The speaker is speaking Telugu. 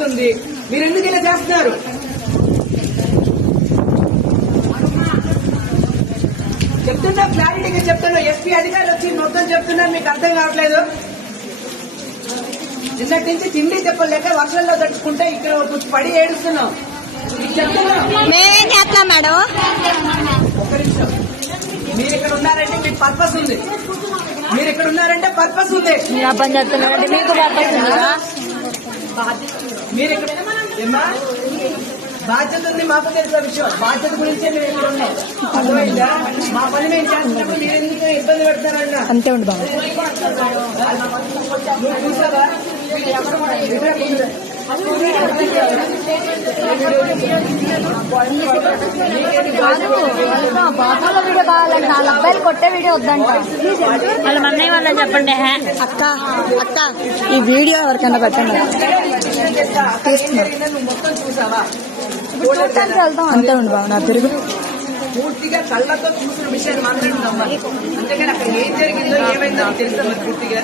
జరుగుతుంది. మీరు ఎందుకు ఇలా చేస్తున్నారు? చెప్తున్నా, క్లారిటీగా చెప్తున్నా. ఎస్పీ అధికారులు వచ్చి మొత్తం చెప్తున్నారు, మీకు అర్థం కావట్లేదు. నిన్నటి నుంచి తిండి చెప్పలేక వర్షంలో తడుచుకుంటే ఇక్కడ పడి ఏడుస్తున్నాం. మేమేం చేస్తాం మేడం? ఒక్క నిమిషం. మీరు ఇక్కడ ఉన్నారంటే మీకు పర్పస్ ఉంది. మీరు ఇక్కడ ఉన్నారంటే పర్పస్ ఉంది. మీరు అబ్బాయి చెప్తున్నారంటే మీకు పర్పస్ ఉందా? మీరు ఇక్కడ ఏమా బాధ్యత ఉంది, మాకు తెలిసిన విషయం. బాధ్యత గురించే మేము ఇక్కడ ఉన్నాం. అర్థమైందా? మా పని మేము చేస్తున్నప్పుడు మీరు ఎందుకు ఇబ్బంది పెడతారన్న? అంతే ఉండు బాబు. నువ్వు చూసావా? బాబులో వీడియో కావాలంటే 4 అబ్బాయిలు కొట్టే వీడియో వద్దంట. వాళ్ళ మన్నయ్య వాళ్ళని చెప్పండి. అక్క అక్క ఈ వీడియో ఎవరికైనా పెట్టండి. నువ్వు మొత్తం చూసావా? చూడటానికి వెళ్తాం. అంతే ఉండు బాబు. నా తిరుగు పూర్తిగా కళ్ళతో చూసిన విషయాన్ని మాత్రం నమ్మాలి. అంతేగాని అక్కడ ఏం జరిగిందో ఏమైందో తెలుసా మరి పూర్తిగా?